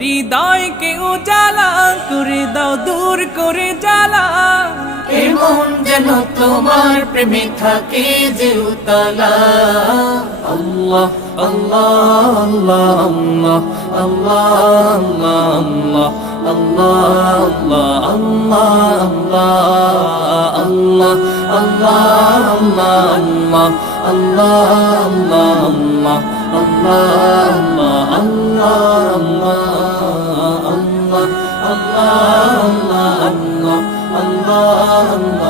হৃদয়কে উজালা করে দাও, দূর করে জ্বালা। এমন যেন তোমার প্রেমে থাকে যে উতলা। আল্লাহ আল্লাহ আল্লাহ আল্লাহ আল্লাহ আল্লাহ আল্লাহ আল্লাহ আল্লাহ আল্লাহ আল্লাহ আল্লাহ আল্লাহ আল্লাহ আল্লাহ আল্লাহ আল্লাহ আল্লাহ আল্লাহ